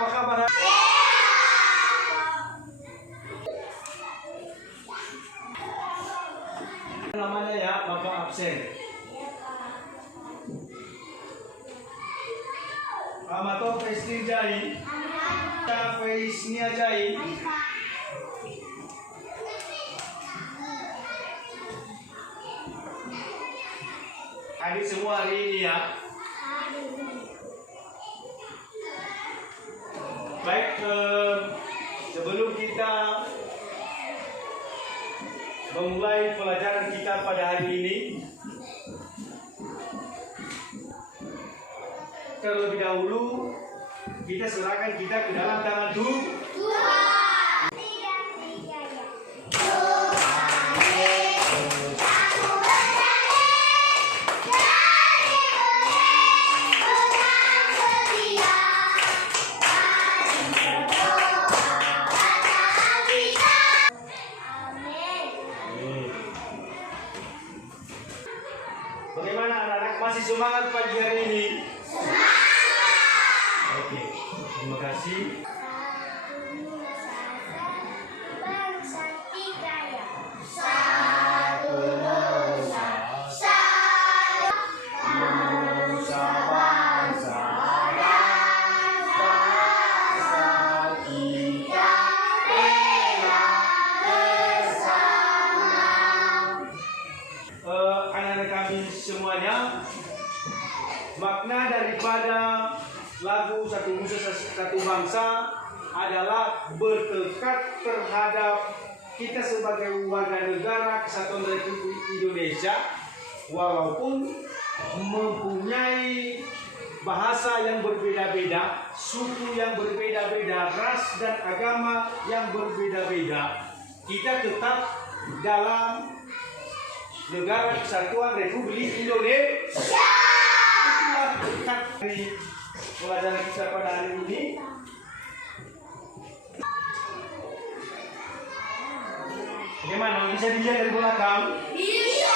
Apa kabar? Namanya ya, Bapak absen. Amato Festi Jai. Fesnia Jai. Hadir semua hari ini ya. Baik, sebelum kita memulai pelajaran kita pada hari ini, terlebih dahulu kita serahkan kita ke dalam tangan Tuhan. Bagaimana anak-anak, masih semangat pagi hari ini? Semangat! Oke, terima kasih. Semuanya, makna daripada lagu Satu Nusa Satu Bangsa adalah bertekad terhadap kita sebagai warga negara Kesatuan Republik Indonesia, walaupun mempunyai bahasa yang berbeda-beda, suku yang berbeda-beda, ras dan agama yang berbeda-beda, kita tetap dalam Negara Kesatuan Republik Indonesia. Itulah dekat dari pelajaran kita pada hari ini. Bagaimana? Bisa dilihat dari belakang? Bisa.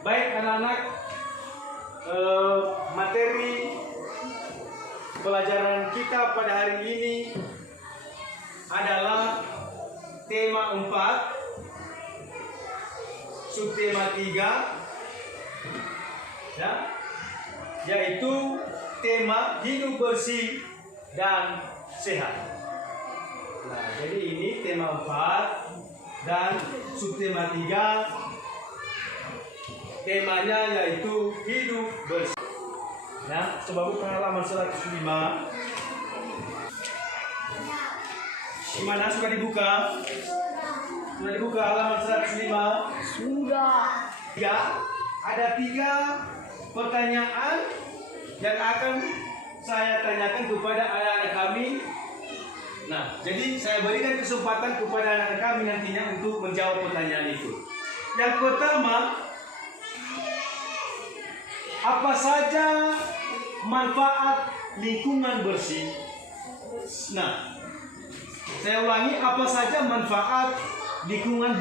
Baik anak-anak, materi pelajaran kita pada hari ini adalah tema 4, subtema 3, ya, yaitu tema hidup bersih dan sehat. Nah, jadi ini tema 4 dan subtema 3, temanya yaitu hidup bersih. Nah, coba buka halaman 105. Gimana, sudah dibuka? Sudah dibuka halaman 105? Sudah. Ya, ada 3 pertanyaan yang akan saya tanyakan kepada anak-anak kami. Nah, jadi saya berikan kesempatan kepada anak-anak kami nantinya untuk menjawab pertanyaan itu. Yang pertama, apa saja manfaat lingkungan bersih? Nah, saya ulangi, apa saja manfaat lingkungan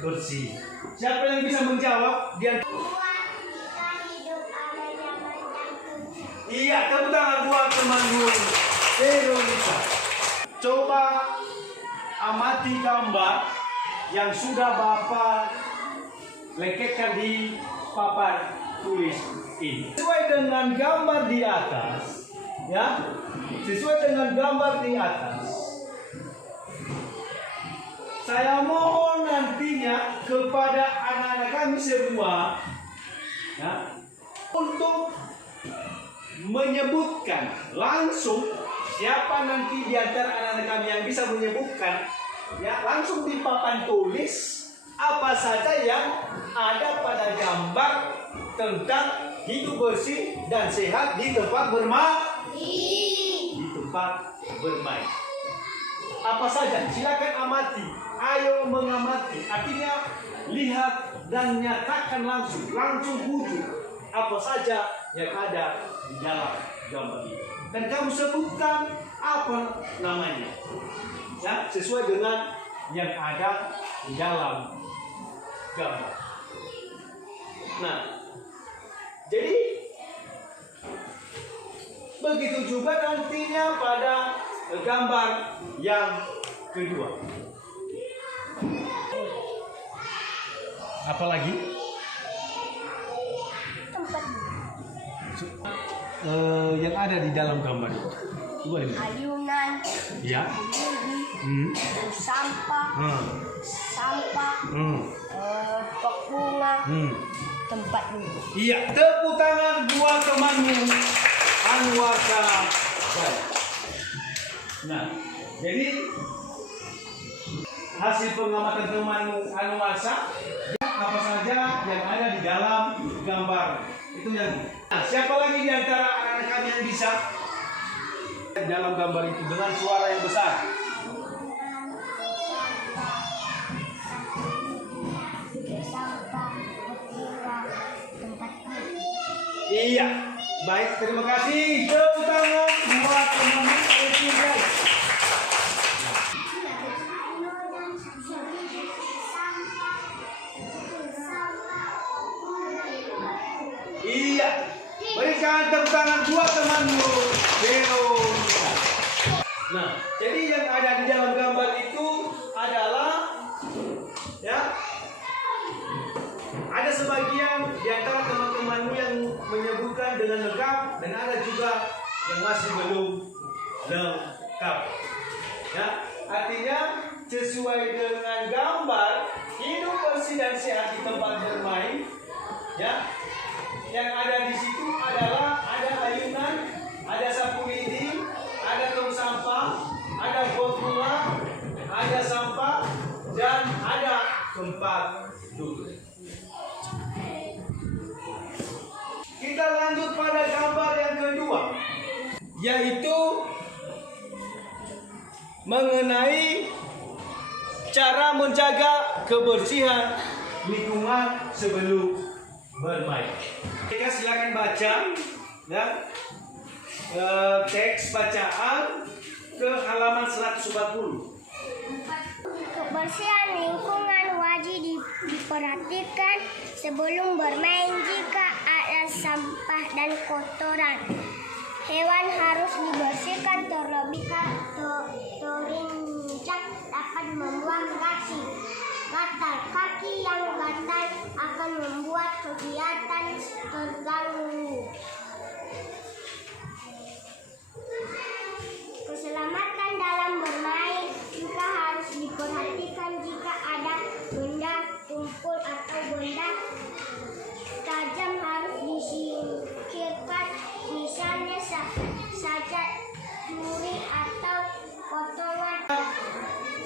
bersih? Siapa yang bisa menjawab? Iya, tepuk tangan buat temanku Veronica. Coba amati gambar yang sudah Bapak lengketkan di papan tulis ini. Sesuai dengan gambar di atas, ya, sesuai dengan gambar di atas, saya mohon nantinya kepada anak-anak kami semua, ya, untuk menyebutkan langsung siapa nanti di antara anak-anak kami yang bisa menyebutkan, ya, langsung di papan tulis apa saja yang ada pada gambar tentang hidup bersih dan sehat di tempat bermain. Apa saja? Silakan amati. Ayo mengamati. Artinya lihat dan nyatakan langsung wujud apa saja yang ada di dalam gambar ini. Dan kamu sebutkan apa namanya, ya, sesuai dengan yang ada di dalam gambar. Nah, jadi begitu juga nantinya pada gambar yang kedua. Apalagi? Tempat Yang ada di dalam gambar itu. Coba ini. ayunan, Ya. bumi, sampah, sampah, pok bunga, tempat duduk. Iya, tepuk tangan buat temanmu Anwarsa. Nah, jadi hasil pengamatan temanmu Anwarsa, apa saja yang ada di dalam gambar itu yang. Nah, siapa lagi di antara anak-anak kami yang bisa dalam gambar itu dengan suara yang besar? Sampah, bunga, tempat duduk. Iya, baik, terima kasih. Tepuk tangan buat teman-teman Alfi, guys. Iya, berikan tepuk tangan buat temanmu Veronica. Nah, jadi yang ada di dalam gambar itu adalah ya, ada sebagian di antara teman-temanmu yang menyebutkan dengan lengkap dan ada juga yang masih belum lengkap. Ya, artinya sesuai dengan gambar hidup bersih dan sehat di tempat bermain. Ya, yang ada di situ adalah ada ayunan, ada sapu lidi, ada tong sampah, ada pot bunga, ada sampah, dan ada tempat duduk. Kita lanjut pada gambar yang kedua, yaitu mengenai cara menjaga kebersihan lingkungan sebelum bermain. Kita silakan baca ya, teks bacaan ke halaman 140. Kebersihan lingkungan wajib diperhatikan sebelum bermain. Jika ada sampah dan kotoran, hewan harus dibersihkan terlebih terinjak dapat membuat gatal. Kaki yang gatal akan membuat kegiatan terganggu. Keselamatan dalam bermain juga harus diperhatikan. Jika ada benda tumpul atau benda tajam harus disingkirkan, misalnya saja duri atau potongan.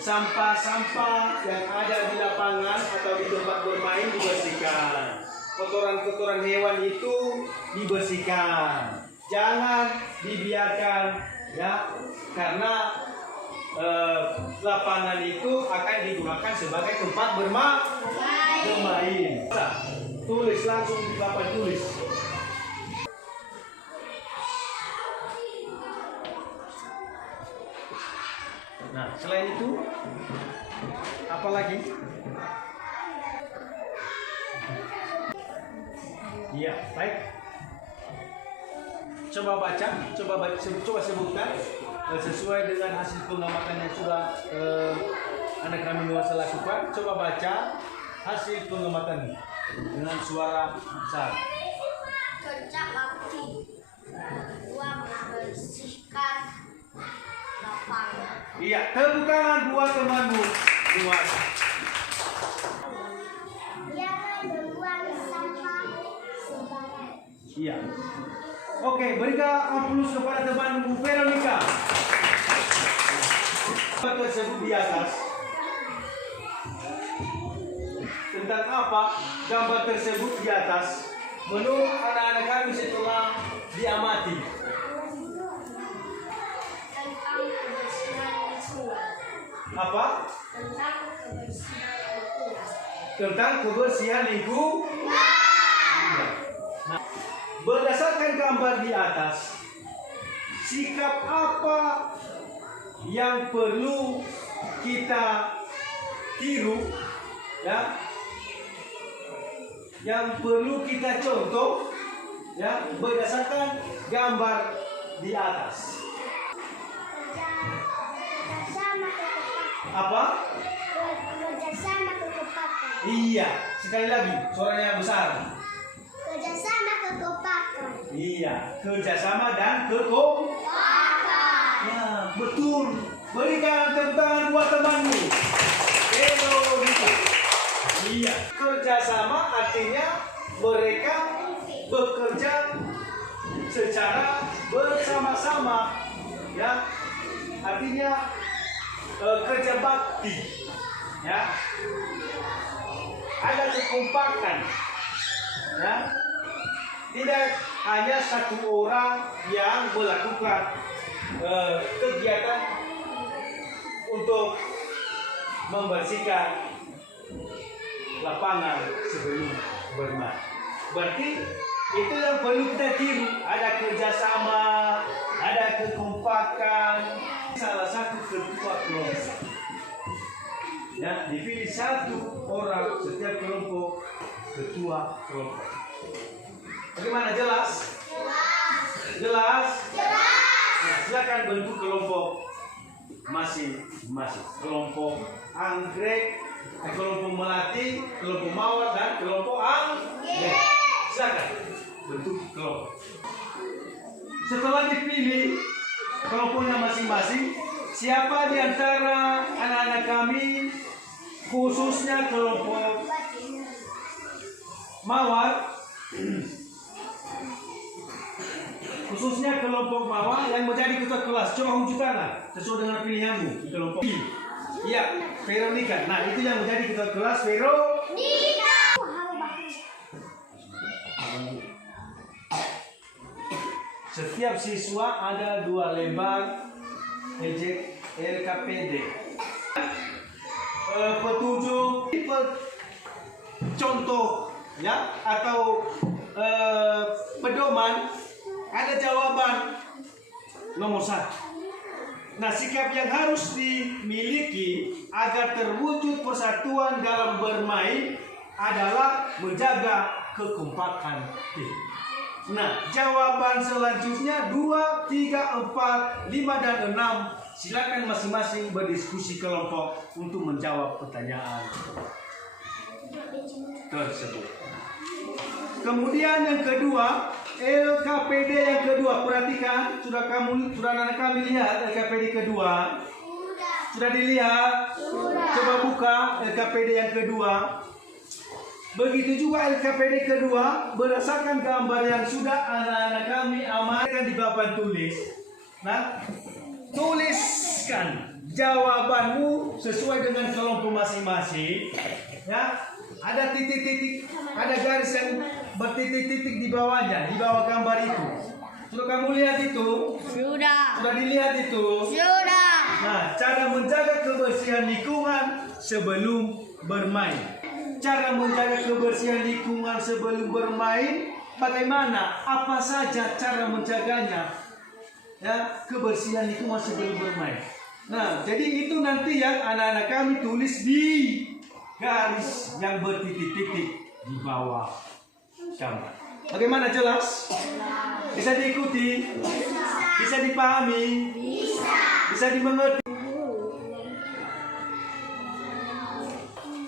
Sampah-sampah yang ada di lapangan atau di tempat bermain dibersihkan. Kotoran-kotoran hewan itu dibersihkan. Jangan dibiarkan ya, karena lapangan itu akan digunakan sebagai tempat bermain. Tulis langsung di papan tulis. Nah, selain itu apa lagi? Iya, baik. Coba sebutkan sesuai dengan hasil pengamatan yang sudah anak kami luasa lakukan. Coba baca hasil pengamatan dengan suara besar. Kerja bakti, membersihkan lapangan. Iya, tepuk tangan buat temanmu luasa. Jangan membuang sampah sembarangan. Iya. Oke, berikan aplaus kepada temanmu Veronica. Tersebut di atas. Tentang apa gambar tersebut di atas? Menurut anak-anak kami setelah diamati. Tentang kebersihan lingkungan. Apa? Tentang kebersihan lingkungan. Tentang kebersihan lingkungan. Nah, berdasarkan gambar di atas, sikap apa yang perlu kita tiru ya yang perlu kita contoh ya berdasarkan gambar di atas. Kerjasama kekompakan. Apa? Kerjasama kekompakan. Iya, sekali lagi suaranya besar. Kerjasama kekompakan. Iya, kerjasama dan kekompakan. Nah, betul. Berikan tepuk tangan buat temanmu. Veronica. Iya, kerjasama artinya mereka bekerja secara bersama-sama, ya. Artinya kerja bakti, ya. Ada kekompakan, ya. Tidak hanya satu orang yang melakukan kegiatan untuk membersihkan lapangan sebelum bermain. Berarti itu yang perlu kita tiru. Ada kerjasama, ada kekompakan. Salah satu ketua kelompok. Ya, dipilih satu orang setiap kelompok ketua kelompok. Bagaimana, jelas? Jelas? Nah, silakan bentuk kelompok masing-masing. Kelompok anggrek, kelompok melati, kelompok mawar, dan kelompok anggrek. Silakan bentuk kelompok. Setelah dipilih kelompoknya masing-masing, siapa di antara anak-anak kami, khususnya kelompok mawar, khususnya kelompok mawar yang menjadi ketua kelas, coba unjuk tangan sesuai dengan pilihanmu di kelompok ini. Iya, Veronica. Nah, itu yang menjadi ketua kelas, Veronica. Setiap siswa ada 2 lembar LKPD. Petunjuk contoh ya atau pedoman, ada jawaban nomor 1. Nah, sikap yang harus dimiliki agar terwujud persatuan dalam bermain adalah menjaga kekompakan tim. Nah, jawaban selanjutnya 2, 3, 4, 5, dan 6. Silakan masing-masing berdiskusi kelompok untuk menjawab pertanyaan tersebut. Kemudian yang kedua, LKPD yang kedua. Perhatikan, sudah anak kami lihat LKPD kedua? Sudah dilihat? Coba buka LKPD yang kedua. Begitu juga LKPD kedua, berdasarkan gambar yang sudah anak-anak kami amankan di papan tulis. Nah, tuliskan jawabanmu sesuai dengan kelompok masing-masing. Ya, ada titik-titik, ada garis yang bertitik-titik di bawahnya, di bawah gambar itu. Sudah kamu lihat itu? Sudah. Sudah dilihat itu? Sudah. Nah, cara menjaga kebersihan lingkungan sebelum bermain. Cara menjaga kebersihan lingkungan sebelum bermain, bagaimana? Apa saja cara menjaganya? Ya, kebersihan lingkungan sebelum bermain. Nah, jadi itu nanti yang anak-anak kami tulis di garis yang bertitik-titik di bawah gambar. Bagaimana, jelas? Bisa diikuti? Bisa dipahami? Bisa dimengerti?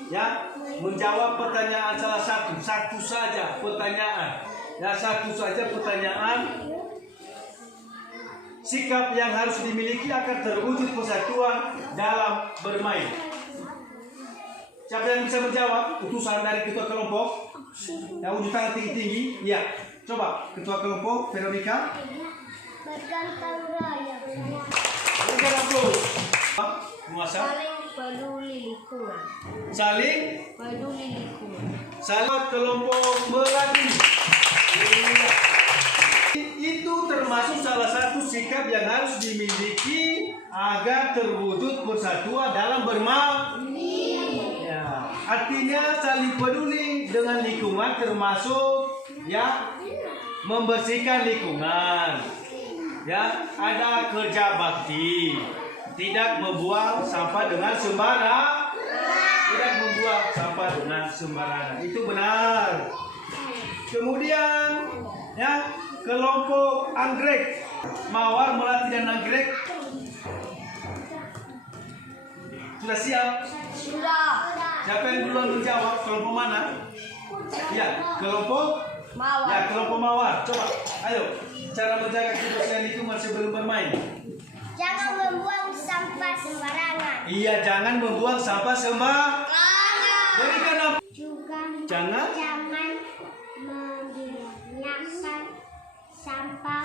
Ya, menjawab pertanyaan salah satu saja pertanyaan. Ya, satu saja pertanyaan. Sikap yang harus dimiliki agar terwujud persatuan dalam bermain. Siapa yang bisa menjawab? Utusan dari ketua kelompok. Yang unjuk tangan tinggi-tinggi. Iya, coba ketua kelompok Veronica. Bergantang raya. Berikan aplaus. Muasa. Saling peduli lingkungan. Saling Peduli lingkungan. saling kelompok melati. Iya. Itu termasuk salah satu sikap yang harus dimiliki agar terwujud persatuan dalam bermain. Ya, artinya saling peduli dengan lingkungan termasuk ya membersihkan lingkungan. Ya, ada kerja bakti, tidak membuang sampah dengan sembarang, tidak membuang sampah berdoa dengan sembarangan. Itu benar. Kemudian ya, kelompok anggrek, mawar, melati dan anggrek. Sudah siap? Sudah. Siapa yang duluan menjawab? Kelompok mana? Ya, kelompok Mawar. ya, kelompok mawar. Coba, ayo. Cara menjaga kebersihan lingkungan sebelum bermain. Jangan membuang sampah sembarangan. Iya, jangan membuang sampah sembarangan. Berikan apa? Juga Jangan membiarkan sampah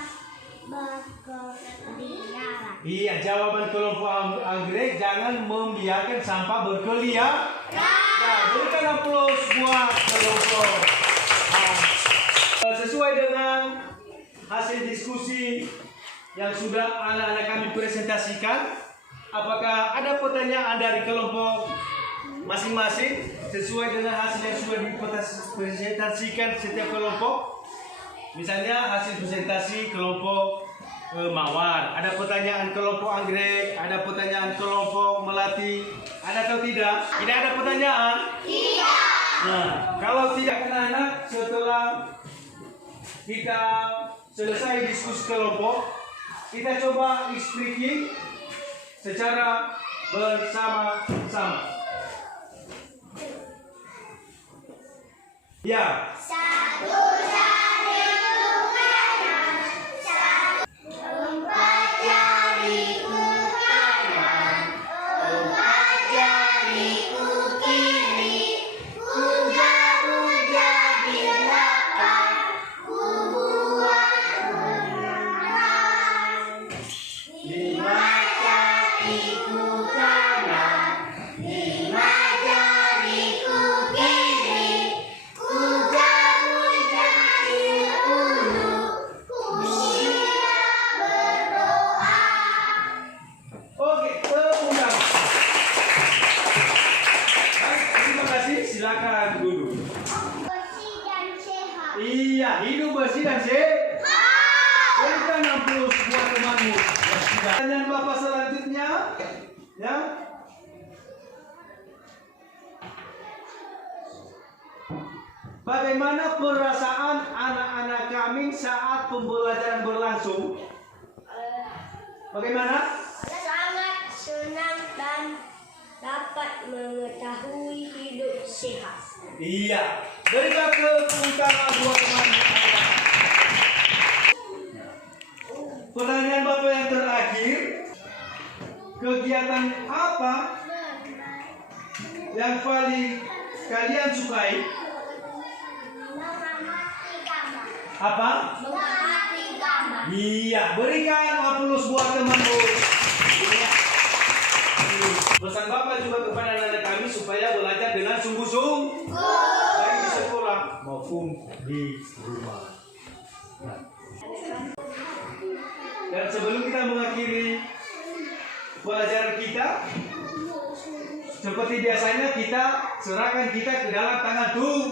berkeliaran. Iya, jawaban kelompok anggrek, jangan membiarkan sampah berkeliaran. Nah, berikan aplaus buat kelompok. Sesuai dengan hasil diskusi yang sudah anak-anak kami presentasikan, apakah ada pertanyaan dari kelompok masing-masing sesuai dengan hasil yang sudah dipresentasikan setiap kelompok? Misalnya hasil presentasi kelompok mawar, ada pertanyaan kelompok anggrek, ada pertanyaan kelompok melati, ada atau tidak? Tidak ada pertanyaan? Tidak. Nah, kalau tidak, anak-anak, setelah kita selesai diskusi kelompok, kita coba speaking secara bersama-sama. Ya. Oke, tepuk tangan. Baik, terima kasih. Silakan duduk. Bersih dan sehat. Iya, hidup bersih dan sehat. Berikan aplaus buat temanmu. Pertanyaan Bapak selanjutnya, ya. Bagaimana perasaan anak-anak kami saat pembelajaran berlangsung? Bagaimana? Sangat senang dan dapat mengetahui hidup sehat. Iya. Berikan tepuk tangan buat teman-teman. Pertanyaan Bapak yang terakhir, kegiatan apa yang paling kalian sukai? Mengamati gambar. Apa? Mengamati gambar. Iya, berikan aplaus buat temanmu. Pesan Bapak juga kepada anak-anak kami supaya belajar dengan sungguh-sungguh, baik di sekolah maupun di rumah. Dan sebelum kita mengakhiri pelajaran kita, seperti biasanya kita serahkan kita ke dalam tangan Tuhan.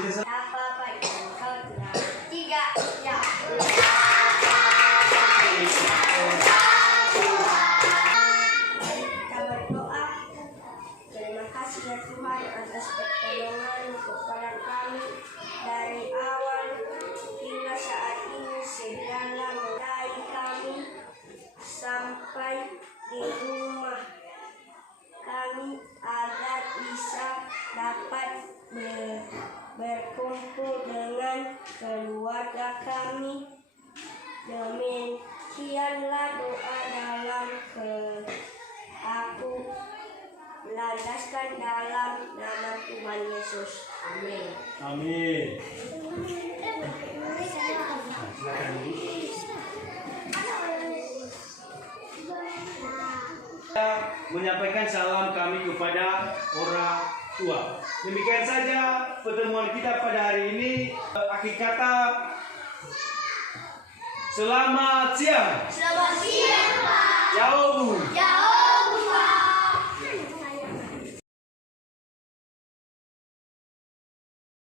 Kita serahkan. Apa baik kau telah tiga ya. Kita berdoa. Terima kasih ya Tuhan atas pertolongan kepada kami dari awal hingga saat ini, segala mulai kami sampai di rumah kami agar bisa dapat berkumpul dengan keluarga kami. Demikianlah doa dalam aku landaskan dalam nama Tuhan Yesus. Amin. Amin. Silakan dulu. Kita menyampaikan salam kami kepada orang tua. Demikian saja pertemuan kita pada hari ini. Akhir kata, selamat siang. Selamat siang, Pak. Yaubu. Ya.